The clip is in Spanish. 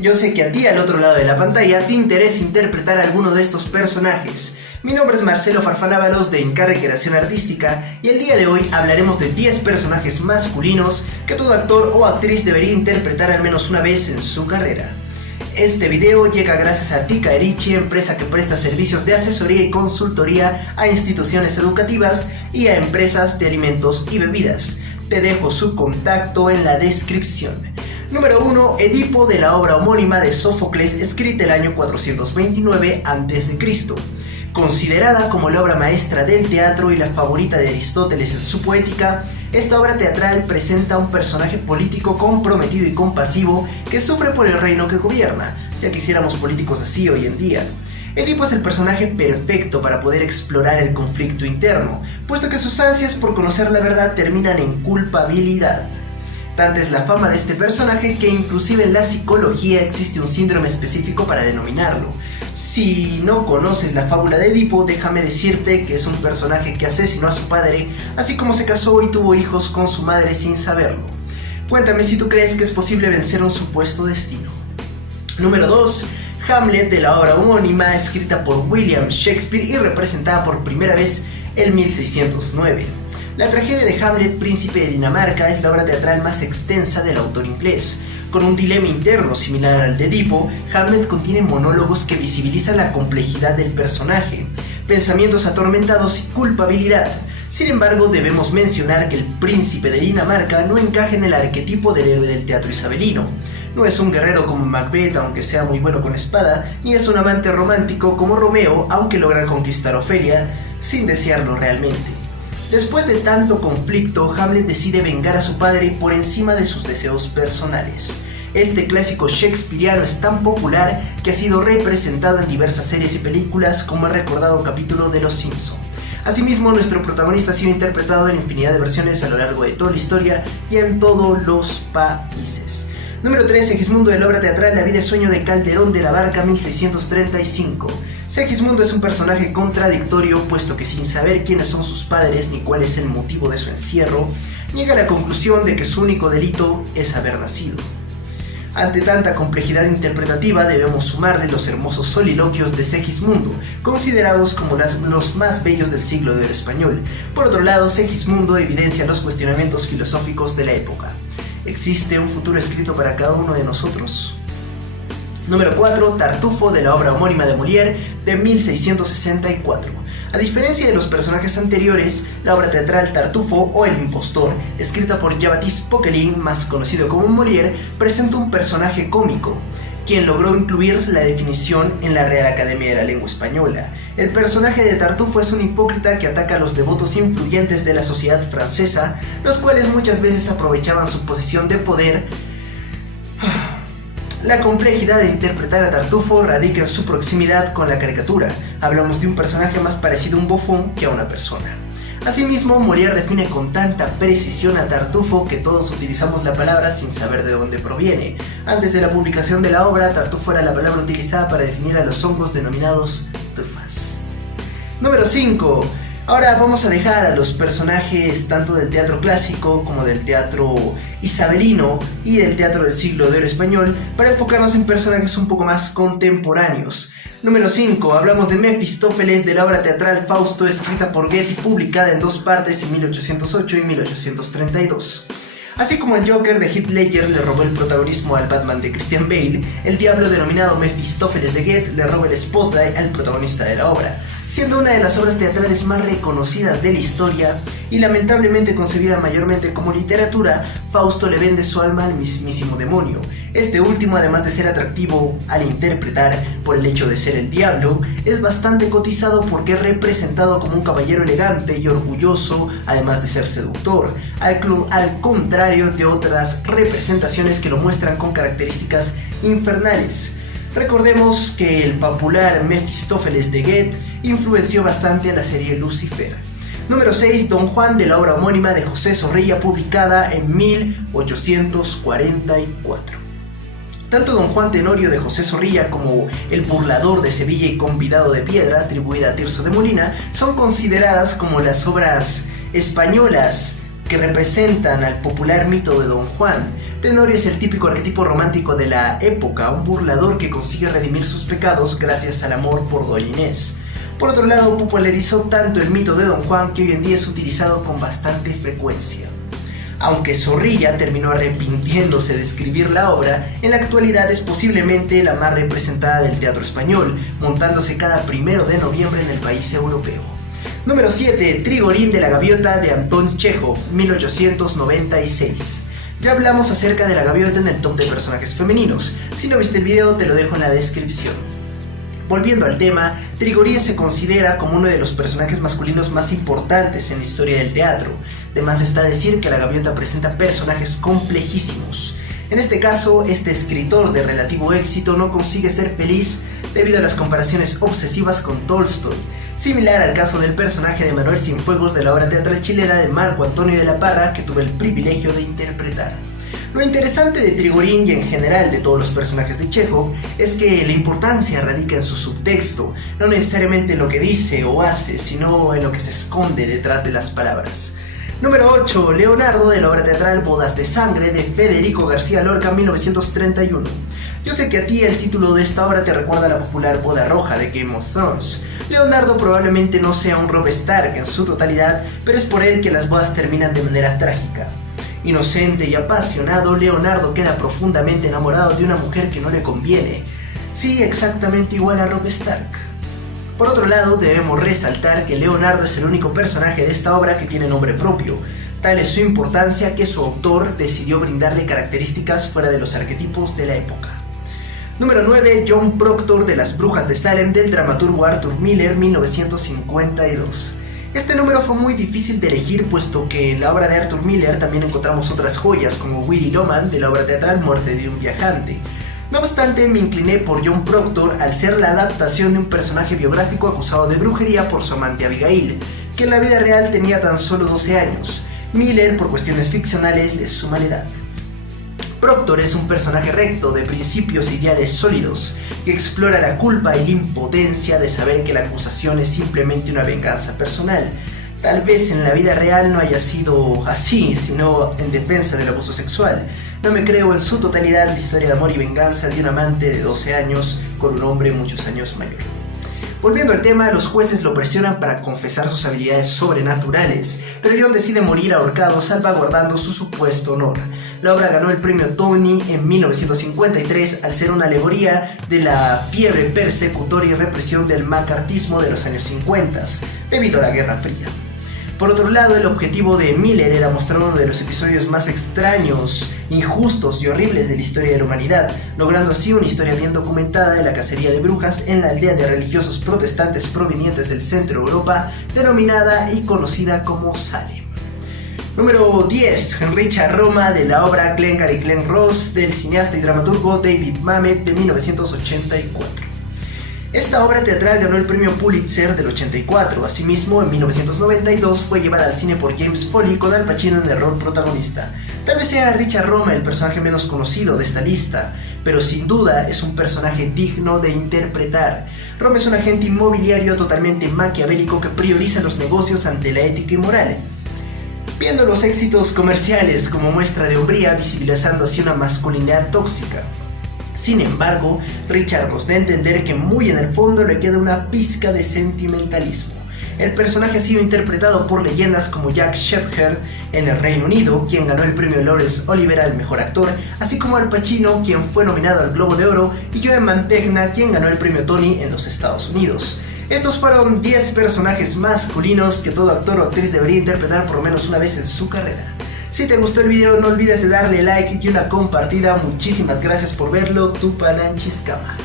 Yo sé que a ti al otro lado de la pantalla te interesa interpretar a alguno de estos personajes. Mi nombre es Marcelo Farfanábalos de Encarre Creación Artística y el día de hoy hablaremos de 10 personajes masculinos que todo actor o actriz debería interpretar al menos una vez en su carrera. Este video llega gracias a Tica Erici, empresa que presta servicios de asesoría y consultoría a instituciones educativas y a empresas de alimentos y bebidas. Te dejo su contacto en la descripción. Número 1. Edipo, de la obra homónima de Sófocles, escrita el año 429 a.C. Considerada como la obra maestra del teatro y la favorita de Aristóteles en su poética, esta obra teatral presenta a un personaje político comprometido y compasivo que sufre por el reino que gobierna. Ya quisiéramos políticos así hoy en día. Edipo es el personaje perfecto para poder explorar el conflicto interno, puesto que sus ansias por conocer la verdad terminan en culpabilidad. Tanta es la fama de este personaje que inclusive en la psicología existe un síndrome específico para denominarlo. Si no conoces la fábula de Edipo, déjame decirte que es un personaje que asesinó a su padre, así como se casó y tuvo hijos con su madre sin saberlo. Cuéntame si tú crees que es posible vencer un supuesto destino. Número 2. Hamlet, de la obra homónima, escrita por William Shakespeare y representada por primera vez en 1609. La tragedia de Hamlet, príncipe de Dinamarca, es la obra teatral más extensa del autor inglés. Con un dilema interno similar al de Edipo, Hamlet contiene monólogos que visibilizan la complejidad del personaje, pensamientos atormentados y culpabilidad. Sin embargo, debemos mencionar que el príncipe de Dinamarca no encaja en el arquetipo del héroe del teatro isabelino. No es un guerrero como Macbeth, aunque sea muy bueno con espada, ni es un amante romántico como Romeo, aunque logra conquistar a Ofelia sin desearlo realmente. Después de tanto conflicto, Hamlet decide vengar a su padre por encima de sus deseos personales. Este clásico shakespeariano es tan popular que ha sido representado en diversas series y películas, como el recordado capítulo de Los Simpson. Asimismo, nuestro protagonista ha sido interpretado en infinidad de versiones a lo largo de toda la historia y en todos los países. Número 3. Segismundo, de la obra teatral La vida y sueño de Calderón de la Barca, 1635. Segismundo es un personaje contradictorio, puesto que sin saber quiénes son sus padres ni cuál es el motivo de su encierro, llega a la conclusión de que su único delito es haber nacido. Ante tanta complejidad interpretativa debemos sumarle los hermosos soliloquios de Segismundo, considerados como los más bellos del siglo de oro español. Por otro lado, Segismundo evidencia los cuestionamientos filosóficos de la época. ¿Existe un futuro escrito para cada uno de nosotros? Número 4. Tartufo, de la obra homónima de Molière, de 1664. A diferencia de los personajes anteriores, la obra teatral Tartufo o El Impostor, escrita por Jean-Baptiste Poquelin, más conocido como Molière, presenta un personaje cómico, quien logró incluir la definición en la Real Academia de la Lengua Española. El personaje de Tartufo es un hipócrita que ataca a los devotos influyentes de la sociedad francesa, los cuales muchas veces aprovechaban su posición de poder. La complejidad de interpretar a Tartufo radica en su proximidad con la caricatura. Hablamos de un personaje más parecido a un bufón que a una persona. Asimismo, Molière define con tanta precisión a Tartufo que todos utilizamos la palabra sin saber de dónde proviene. Antes de la publicación de la obra, Tartufo era la palabra utilizada para definir a los hongos denominados trufas. Número 5. Ahora vamos a dejar a los personajes tanto del teatro clásico como del teatro isabelino y del teatro del siglo de oro español para enfocarnos en personajes un poco más contemporáneos. Número 5. Hablamos de Mefistófeles, de la obra teatral Fausto, escrita por Goethe y publicada en 2 partes en 1808 y 1832. Así como el Joker de Heath Ledger le robó el protagonismo al Batman de Christian Bale, el diablo denominado Mefistófeles de Goethe le roba el spotlight al protagonista de la obra, siendo una de las obras teatrales más reconocidas de la historia y lamentablemente concebida mayormente como literatura. Fausto le vende su alma al mismísimo demonio. Este último, además de ser atractivo al interpretar por el hecho de ser el diablo, es bastante cotizado porque es representado como un caballero elegante y orgulloso, además de ser seductor, al contrario de otras representaciones que lo muestran con características infernales. Recordemos que el popular Mefistófeles de Goethe influenció bastante a la serie Lucifer. Número 6. Don Juan, de la obra homónima de José Zorrilla, publicada en 1844. Tanto Don Juan Tenorio de José Zorrilla como El burlador de Sevilla y Convidado de Piedra, atribuida a Tirso de Molina, son consideradas como las obras españolas que representan al popular mito de Don Juan. Tenorio es el típico arquetipo romántico de la época, un burlador que consigue redimir sus pecados gracias al amor por Doña Inés. Por otro lado, popularizó tanto el mito de Don Juan que hoy en día es utilizado con bastante frecuencia. Aunque Zorrilla terminó arrepintiéndose de escribir la obra, en la actualidad es posiblemente la más representada del teatro español, montándose cada 1 de noviembre en el país europeo. Número 7. Trigorín de la Gaviota de Anton Chejov, 1896. Ya hablamos acerca de la gaviota en el top de personajes femeninos. Si no viste el video, te lo dejo en la descripción. Volviendo al tema, Trigorín se considera como uno de los personajes masculinos más importantes en la historia del teatro. De más está decir que la gaviota presenta personajes complejísimos. En este caso, este escritor de relativo éxito no consigue ser feliz debido a las comparaciones obsesivas con Tolstoy, similar al caso del personaje de Manuel Cienfuegos de la obra teatral chilena de Marco Antonio de la Parra, que tuve el privilegio de interpretar. Lo interesante de Trigorín y en general de todos los personajes de Chejov es que la importancia radica en su subtexto, no necesariamente en lo que dice o hace, sino en lo que se esconde detrás de las palabras. Número 8. Leonardo de la obra teatral Bodas de Sangre de Federico García Lorca, 1931. Yo sé que a ti el título de esta obra te recuerda a la popular Boda Roja de Game of Thrones. Leonardo probablemente no sea un Robb Stark en su totalidad, pero es por él que las bodas terminan de manera trágica. Inocente y apasionado, Leonardo queda profundamente enamorado de una mujer que no le conviene. Sí, exactamente igual a Robb Stark. Por otro lado, debemos resaltar que Leonardo es el único personaje de esta obra que tiene nombre propio. Tal es su importancia que su autor decidió brindarle características fuera de los arquetipos de la época. Número 9. John Proctor de Las Brujas de Salem del dramaturgo Arthur Miller, 1952. Este número fue muy difícil de elegir, puesto que en la obra de Arthur Miller también encontramos otras joyas como Willy Loman de la obra teatral Muerte de un viajante. No obstante, me incliné por John Proctor al ser la adaptación de un personaje biográfico acusado de brujería por su amante Abigail, que en la vida real tenía tan solo 12 años. Miller, por cuestiones ficcionales, le suma la edad. Proctor es un personaje recto, de principios e ideales sólidos, que explora la culpa y la impotencia de saber que la acusación es simplemente una venganza personal. Tal vez en la vida real no haya sido así, sino en defensa del abuso sexual. No me creo en su totalidad la historia de amor y venganza de un amante de 12 años con un hombre muchos años mayor. Volviendo al tema, los jueces lo presionan para confesar sus habilidades sobrenaturales, pero John decide morir ahorcado salvaguardando su supuesto honor. La obra ganó el premio Tony en 1953 al ser una alegoría de la fiebre persecutoria y represión del macartismo de los años 50, debido a la Guerra Fría. Por otro lado, el objetivo de Miller era mostrar uno de los episodios más extraños, injustos y horribles de la historia de la humanidad, logrando así una historia bien documentada de la cacería de brujas en la aldea de religiosos protestantes provenientes del centro de Europa, denominada y conocida como Salem. Número 10. Richard Roma de la obra Glengarry Glen Ross del cineasta y dramaturgo David Mamet de 1984. Esta obra teatral ganó el premio Pulitzer del 84, asimismo en 1992 fue llevada al cine por James Foley con Al Pacino en el rol protagonista. Tal vez sea Richard Roma el personaje menos conocido de esta lista, pero sin duda es un personaje digno de interpretar. Roma es un agente inmobiliario totalmente maquiavélico que prioriza los negocios ante la ética y moral, viendo los éxitos comerciales como muestra de hombría, visibilizando así una masculinidad tóxica. Sin embargo, Richard nos da a entender que muy en el fondo le queda una pizca de sentimentalismo. El personaje ha sido interpretado por leyendas como Jack Shepherd en el Reino Unido, quien ganó el premio Laurence Olivier al mejor actor, así como Al Pacino, quien fue nominado al Globo de Oro, y Joe Mantegna, quien ganó el premio Tony en los Estados Unidos. Estos fueron 10 personajes masculinos que todo actor o actriz debería interpretar por lo menos una vez en su carrera. Si te gustó el video, no olvides de darle like y una compartida. Muchísimas gracias por verlo, tu Pananchiscama.